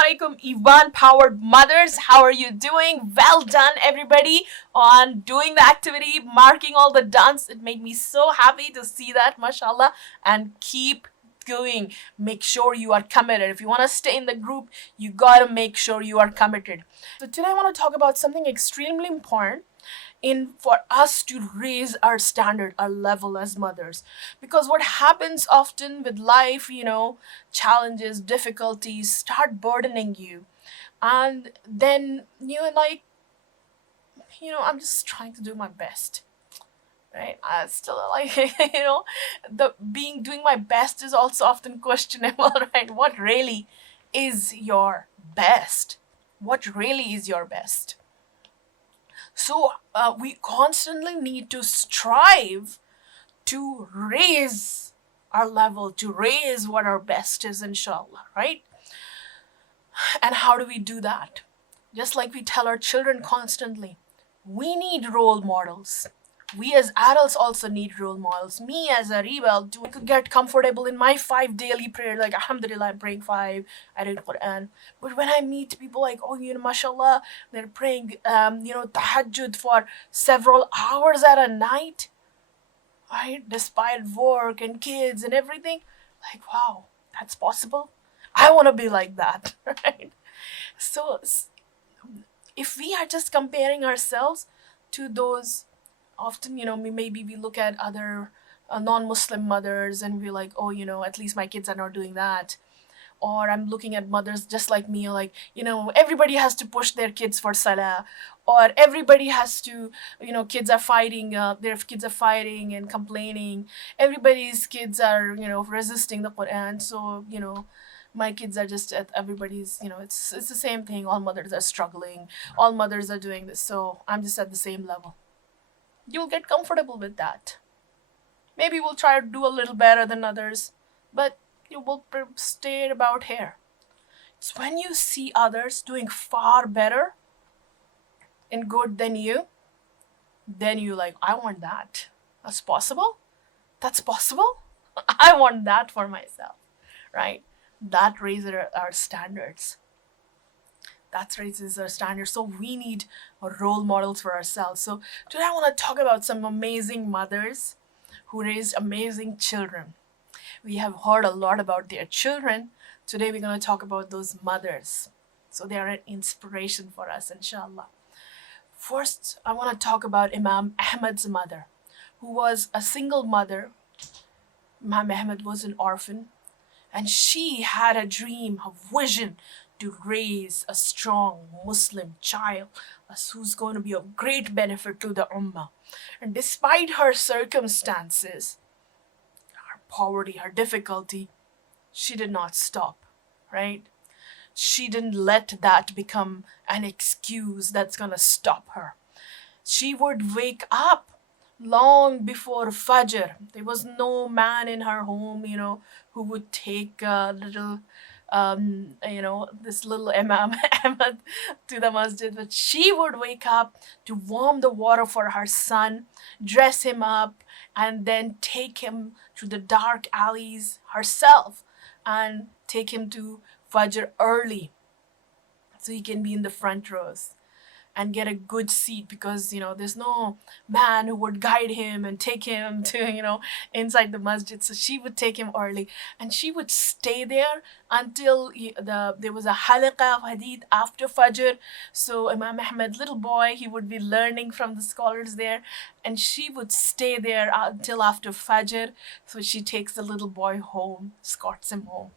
alaikum, Ivan powered mothers. How are you doing? Well done, everybody, on doing the activity, marking all the duns. It made me so happy to see that, mashallah, and keep going. Make sure you are committed. If you want to stay in the group, you gotta make sure you are committed. So, today I want to talk about something extremely important in for us to raise our standard, our level as mothers, because what happens often with life, challenges, difficulties start burdening you, and then you're like, I'm just trying to do my best, right? I still like, the being doing my best is also often questionable. Right? What really is your best? What really is your best? So we constantly need to strive to raise our level, to raise what our best is, inshallah, right? And how do we do that? Just like we tell our children constantly, we need role models. We as adults also need role models. Me as a rebel, I could get comfortable in my 5 daily prayer, like alhamdulillah, I'm praying 5, I read Quran. But when I meet people like, mashallah, they're praying, tahajjud for several hours at a night, right? Despite work and kids and everything, like, wow, that's possible. I want to be like that, right? So if we are just comparing ourselves to those, often, maybe we look at other non-Muslim mothers and we're like, at least my kids are not doing that. Or I'm looking at mothers just like me, like, everybody has to push their kids for salah. Or everybody has to, kids are fighting, their kids are fighting and complaining. Everybody's kids are, resisting the Quran. So, my kids are just at everybody's, it's the same thing. All mothers are struggling. All mothers are doing this. So I'm just at the same level. You'll get comfortable with that. Maybe we'll try to do a little better than others, but you will stay about here. It's when you see others doing far better in good than you, then you like, I want that. That's possible? That's possible? I want that for myself, right? That raises our standards. That raises our standards. So we need role models for ourselves. So today I want to talk about some amazing mothers who raised amazing children. We have heard a lot about their children. Today we're going to talk about those mothers. So they are an inspiration for us, inshallah. First, I want to talk about Imam Ahmad's mother, who was a single mother. Imam Ahmad was an orphan, and she had a dream, a vision to raise a strong Muslim child who's going to be of great benefit to the Ummah. And despite her circumstances, her poverty, her difficulty, she did not stop, right? She didn't let that become an excuse that's going to stop her. She would wake up long before Fajr. There was no man in her home, who would take a little this little Imam Ahmad to the masjid, but she would wake up to warm the water for her son, dress him up, and then take him to the dark alleys herself and take him to Fajr early so he can be in the front rows and get a good seat, because there's no man who would guide him and take him to inside the masjid. So she would take him early, and she would stay there until there was a halaqah of hadith after Fajr. So Imam Ahmad, little boy, he would be learning from the scholars there, and she would stay there until after Fajr. So she takes the little boy home, escorts him home.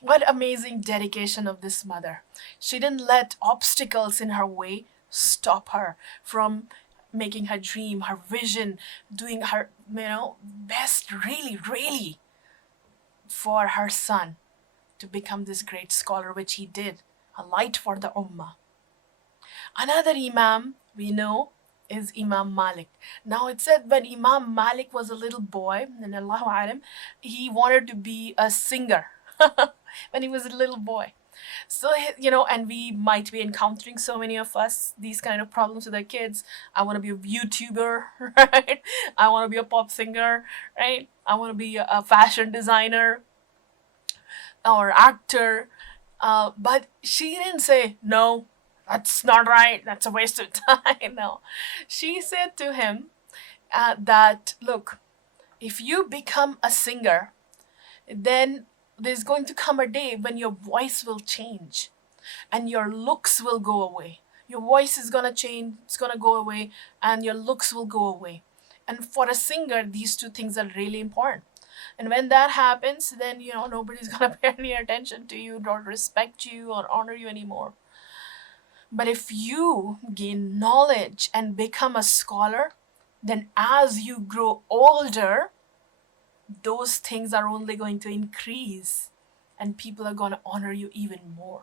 What amazing dedication of this mother. She didn't let obstacles in her way stop her from making her dream, her vision, doing her, best, really, really, for her son to become this great scholar, which he did, a light for the Ummah. Another Imam we know is Imam Malik. Now it said when Imam Malik was a little boy, and Allahu Alam, he wanted to be a singer. When he was a little boy. So, and we might be encountering, so many of us, these kind of problems with our kids. I want to be a YouTuber, right? I want to be a pop singer, right? I want to be a fashion designer or actor. But she didn't say, no, that's not right, that's a waste of time. No. She said to him that, look, if you become a singer, then there's going to come a day when your voice will change and your looks will go away. Your voice is going to change, it's going to go away, and your looks will go away. And for a singer, these two things are really important. And when that happens, then nobody's going to pay any attention to you, or respect you, or honor you anymore. But if you gain knowledge and become a scholar, then as you grow older, those things are only going to increase and people are going to honor you even more.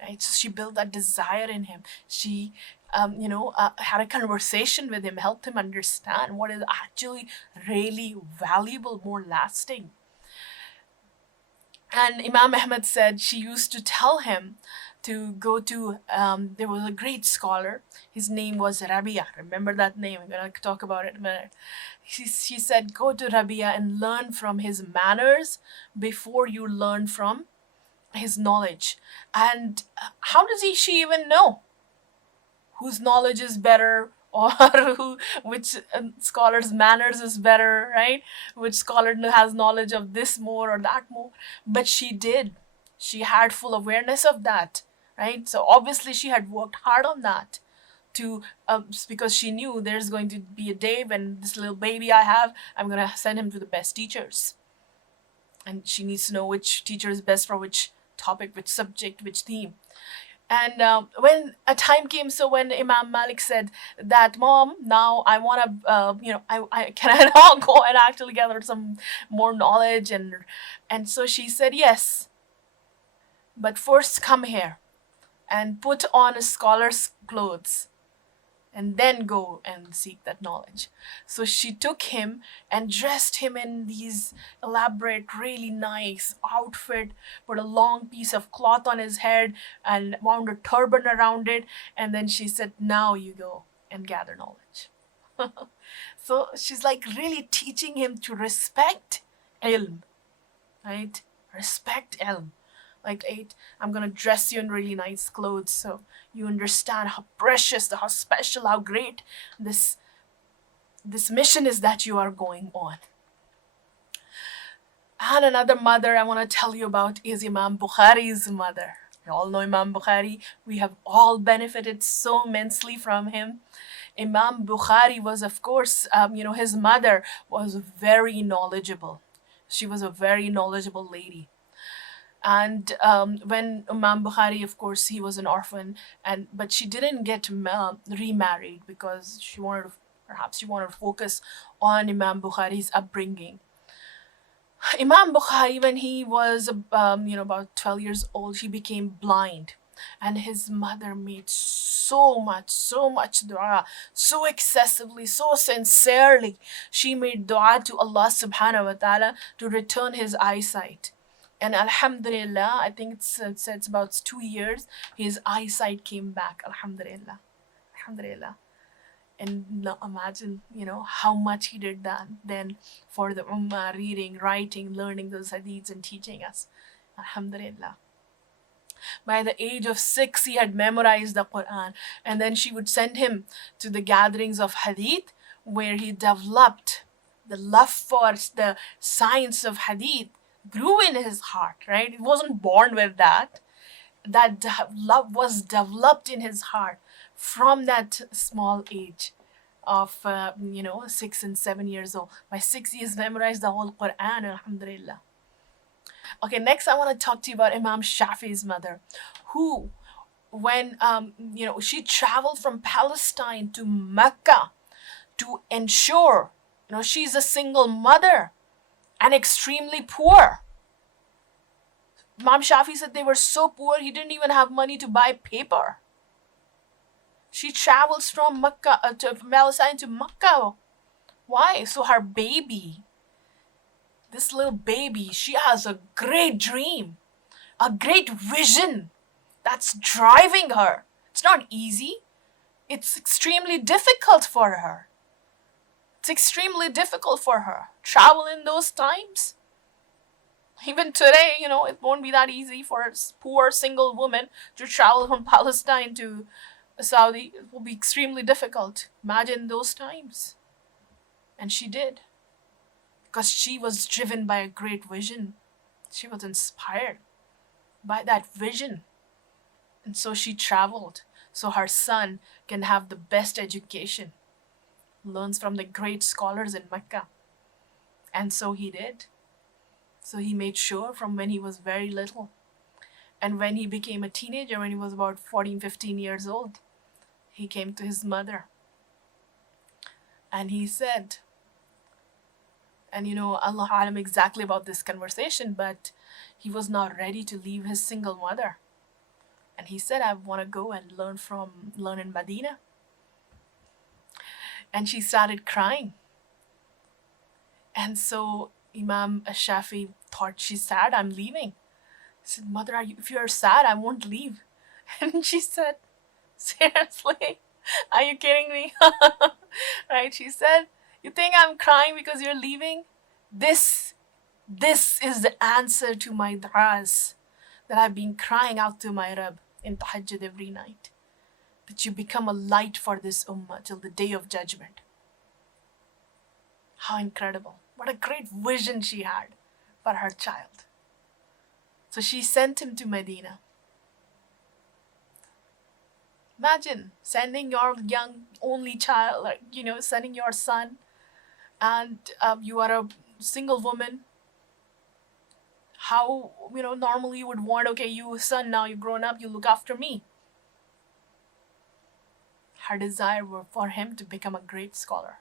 Right? So she built that desire in him. She had a conversation with him, helped him understand what is actually really valuable, more lasting. And Imam Ahmad said she used to tell him to go to, there was a great scholar. His name was Rabia. Remember that name? I'm going to talk about it in a minute. She said, go to Rabia and learn from his manners before you learn from his knowledge. And how does she even know whose knowledge is better, or which scholar's manners is better, right? Which scholar has knowledge of this more or that more? But she did. She had full awareness of that, right? So obviously she had worked hard on that to because she knew there's going to be a day when this little baby I have, I'm going to send him to the best teachers. And she needs to know which teacher is best for which topic, which subject, which theme. And when a time came, so when Imam Malik said that, Mom, now I want to, I can I now go and actually gather some more knowledge, and so she said yes, but first come here and put on a scholar's clothes and then go and seek that knowledge. So she took him and dressed him in these elaborate, really nice outfit, put a long piece of cloth on his head and wound a turban around it. And then she said, now you go and gather knowledge. So she's like really teaching him to respect ilm, right? Respect ilm. Like, I'm gonna dress you in really nice clothes so you understand how precious, how special, how great this mission is that you are going on. And another mother I want to tell you about is Imam Bukhari's mother. You all know Imam Bukhari. We have all benefited so immensely from him. Imam Bukhari was, of course, his mother was very knowledgeable. She was a very knowledgeable lady. And when Imam Bukhari, of course, he was an orphan, but she didn't get remarried because she wanted to focus on Imam Bukhari's upbringing. Imam Bukhari, when he was about 12 years old, he became blind, and his mother made so much dua, so excessively, so sincerely. She made dua to Allah subhanahu wa ta'ala to return his eyesight. And alhamdulillah, I think it's about 2 years, his eyesight came back. Alhamdulillah. Alhamdulillah. And now imagine, how much he did that then for the ummah, reading, writing, learning those hadiths and teaching us. Alhamdulillah. By the age of 6, he had memorized the Quran. And then she would send him to the gatherings of hadith where he developed the love for the science of hadith. Grew in his heart, right? He wasn't born with that. That love was developed in his heart from that small age of 6 and 7 years old. By 6 years, memorized the whole Quran. Alhamdulillah. Okay, next I want to talk to you about Imam Shafi's mother, who, when she traveled from Palestine to Mecca to ensure, she's a single mother and extremely poor. Imam Shafi said they were so poor he didn't even have money to buy paper. She travels from Mecca to Palestine to Mecca. Why? So her baby, this little baby, she has a great dream, a great vision that's driving her. It's not easy. It's extremely difficult for her. It's extremely difficult for her. Travel in those times. Even today, it won't be that easy for a poor single woman to travel from Palestine to Saudi. It will be extremely difficult. Imagine those times. And she did, because she was driven by a great vision. She was inspired by that vision. And so she traveled so her son can have the best education, learns from the great scholars in Mecca. And so he did. So he made sure from when he was very little. And when he became a teenager, when he was about 14, 15 years old, he came to his mother and he said, and Allah alam exactly about this conversation, but he was not ready to leave his single mother. And he said, I want to go and learn in Medina. And she started crying. And so Imam Shafi thought she's sad, I'm leaving. He said, Mother, if you're sad, I won't leave. And she said, seriously? Are you kidding me? Right? She said, you think I'm crying because you're leaving? This is the answer to my du'as that I've been crying out to my Rabb in tahajjud every night. That you become a light for this ummah till the day of judgment. How incredible. What a great vision she had for her child. So she sent him to Medina. Imagine sending your young only child, sending your son, and you are a single woman. How, normally you would want, okay, you son, now you've grown up, you look after me. Her desire was for him to become a great scholar.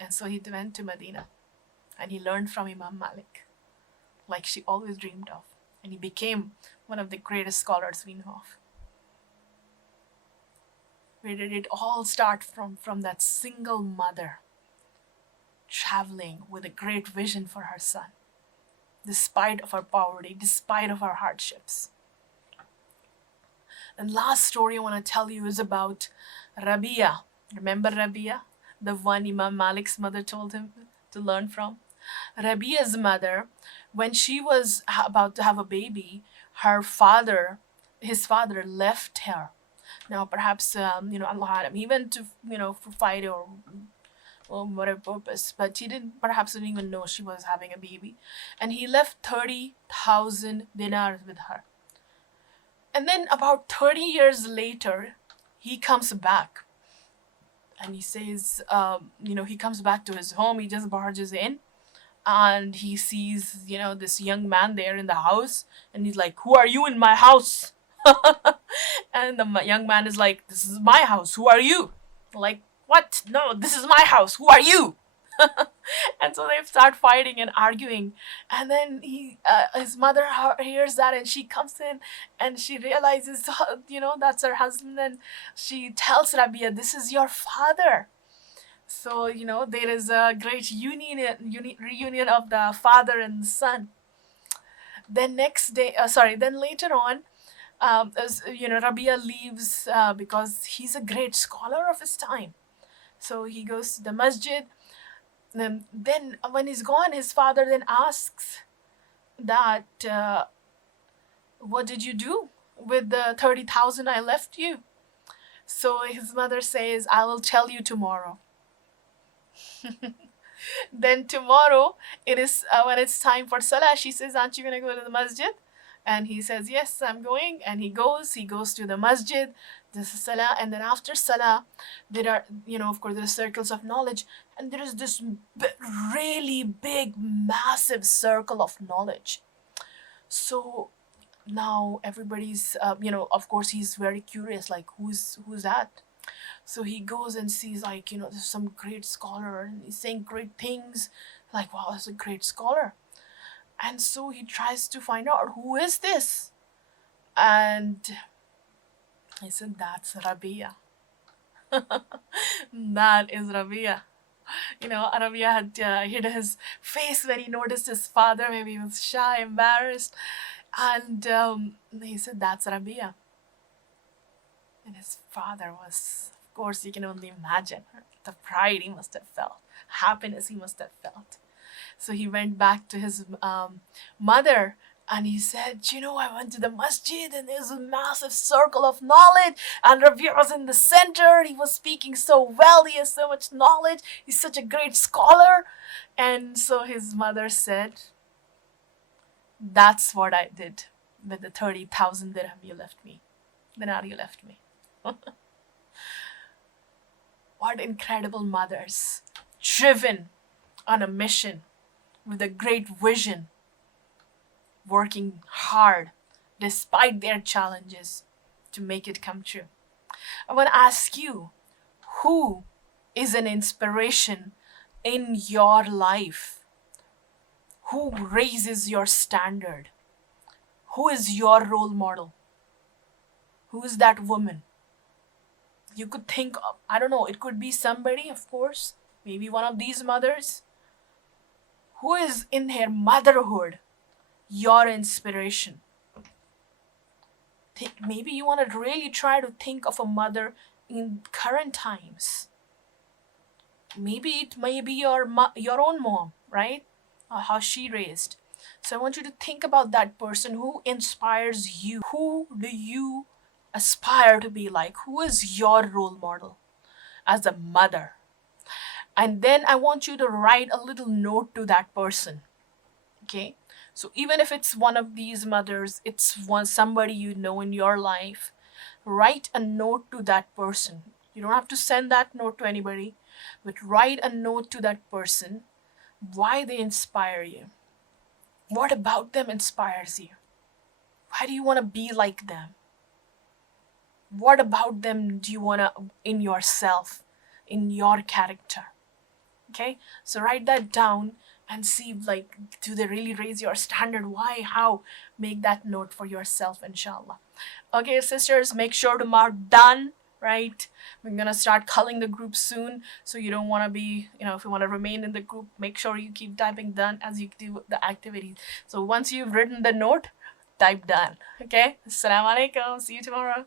And so he went to Medina and he learned from Imam Malik, like she always dreamed of. And he became one of the greatest scholars we know of. Where did it all start from that single mother traveling with a great vision for her son, despite of her poverty, despite of her hardships. And last story I want to tell you is about Rabia. Remember Rabia? The one Imam Malik's mother told him to learn from? Rabia's mother, when she was about to have a baby, his father left her. Now perhaps, Allah, he went to, for fight or whatever purpose, but he didn't even know she was having a baby. And he left 30,000 dinars with her. And then about 30 years later, he comes back. And he says, he comes back to his home, he just barges in. And he sees, this young man there in the house. And he's like, who are you in my house? And the young man is like, this is my house, who are you? Like, what? No, this is my house, who are you? And so they start fighting and arguing. And then his mother hears that and she comes in and she realizes, that's her husband. And she tells Rabia, this is your father. So, there is a great reunion of the father and the son. Then later on, Rabia leaves because he's a great scholar of his time. So he goes to the masjid. Then when he's gone, his father then asks that, what did you do with the 30,000 I left you? So his mother says, I will tell you tomorrow. Then tomorrow, it is when it's time for Salah, she says, aren't you going to go to the masjid? And he says, yes, I'm going. And he goes to the masjid, there's Salah. And then after Salah, there are, of course, there are circles of knowledge. And there is this really big, massive circle of knowledge. So now everybody's, of course, he's very curious, like, who's that? So he goes and sees, like, there's some great scholar and he's saying great things. Like, wow, that's a great scholar. And so he tries to find out, who is this? And he said, that's Rabia. That is Rabia. Rabia had hid his face when he noticed his father. Maybe he was shy, embarrassed. And he said, that's Rabia. And his father was, of course, you can only imagine the pride he must have felt, happiness he must have felt. So he went back to his mother and he said, I went to the masjid and there's a massive circle of knowledge and Rabia was in the center. He was speaking so well. He has so much knowledge. He's such a great scholar. And so his mother said, that's what I did with the 30,000 dirham you left me. Dinar you left me. What incredible mothers, driven on a mission with a great vision, working hard despite their challenges to make it come true. I want to ask you, who is an inspiration in your life? Who raises your standard? Who is your role model? Who is that woman? You could think of, I don't know, it could be somebody, of course, maybe one of these mothers. Who is in her motherhood your inspiration? Maybe you want to really try to think of a mother in current times. Maybe it may be your own mom, right? Or how she raised. So I want you to think about that person who inspires you. Who do you aspire to be like? Who is your role model as a mother? And then I want you to write a little note to that person. Okay? So even if it's one of these mothers, it's somebody you know in your life, write a note to that person. You don't have to send that note to anybody, but write a note to that person, why they inspire you. What about them inspires you? Why do you want to be like them? What about them do you want to, in yourself, in your character? Okay, so write that down and see, like, do they really raise your standard? Why? How? Make that note for yourself, inshallah. Okay, sisters, make sure to mark done, right? We're gonna start culling the group soon, so you don't want to be, if you want to remain in the group, make sure you keep typing done as you do the activities. So once you've written the note, type done. Okay, assalamu alaikum, see you tomorrow.